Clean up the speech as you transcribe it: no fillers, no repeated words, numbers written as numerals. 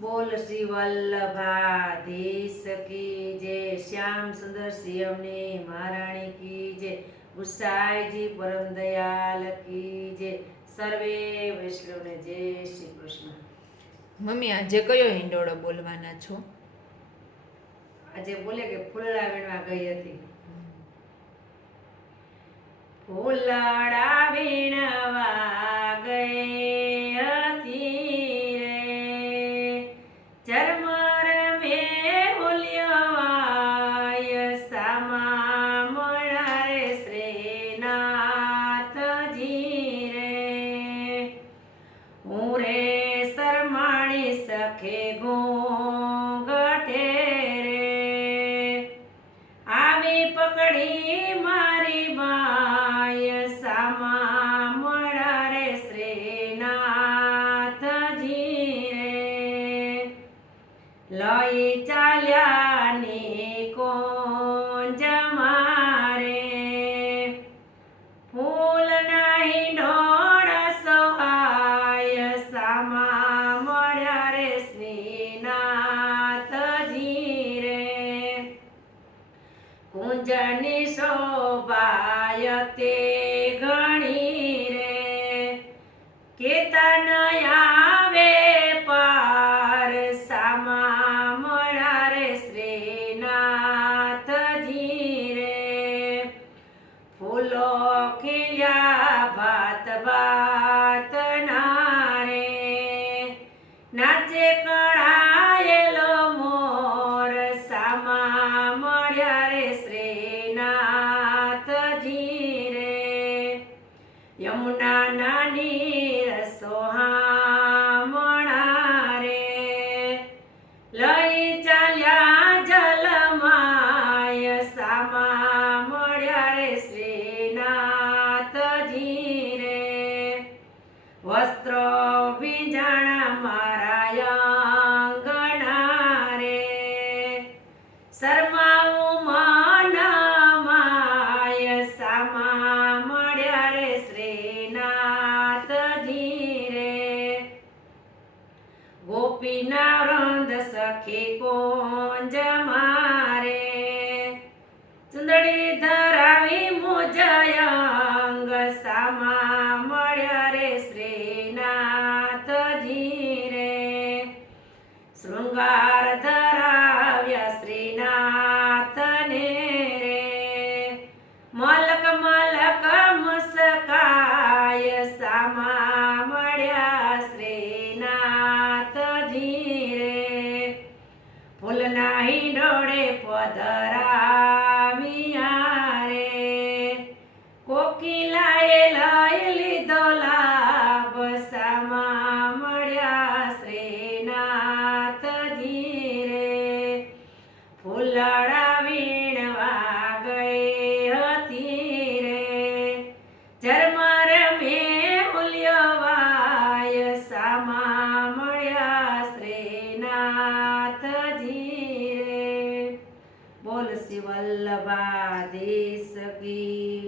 બોલ શ્રી વલ્લભાધીશ કી જય, શ્યામ સુંદર સિંહની મહારાણી કી જય, ગુસાઈજી પરમ દયાલ કી જય, સર્વે વૈષ્ણવને જય શ્રી કૃષ્ણ. મમ્મી આજે કયો હિંડોળો બોલવાના છો? આજે બોલે કે ફૂલડા વીણવા ગઈ હતી. ફૂલડા વીણવા ગઈ હતી રે, ઝરમર મેં હુલ્યવાય સામા મળ્યા રે શ્રીનાથજી રે. હું રે શરમાણી સખે ઘૂંઘટે રે, આવી પકડી મારી બાય સામા મળ્યા રે શ્રીનાથજી રે. લઈ ચાલ્યા નિકુંજ મારે, ફૂલના હિંડોળા સહાય સામા મળ્યા રે શ્રીનાથજી રે. કુંજની શોભાય તે ઘણી રે, કેતા ન આવે પાર સામા મળ્યા રે શ્રીનાથજી રે. ફૂલો ખીલ્યા ભાત ભાત ના રે, નાચે કળાયેલો મોર સામા મળ્યા રે શ્રીનાથજી રે. યમુના નાની સોહામણા રે, લઈ ચાલ્યા જલમાય સામા મળ્યા રે શ્રીનાથજી રે. વસ્ત્ર ભીંજાણા મારા અંગના રે, શરમાવું મન માય સામા મળ્યા રે શ્રીનાથજી રે. ગોપીના વૃંદ સખી કુંજ મારે, ચુંદડી ધરાવી મુજયંગ સામા મળ્યા રે શ્રીનાથજી રે. શૃંગાર ધરાવ્યા શ્રીનાથને રે, મલક મલક મુસ્કાય સામા મળ્યા શ્રીનાથજી રે. ફૂલના હિંડોળે પધરાવ્યા રે, કોકિલાએ લઈ લીધો લાભ સામા મળ્યા શ્રીનાથજી રે. ફૂલડા વીણવા ગઈ હતી રે, ઝરમર મેં હુલ્યવાય સામા મળ્યા શ્રીનાથજી રે. બોલ શ્રી વલ્લભાધીશ કી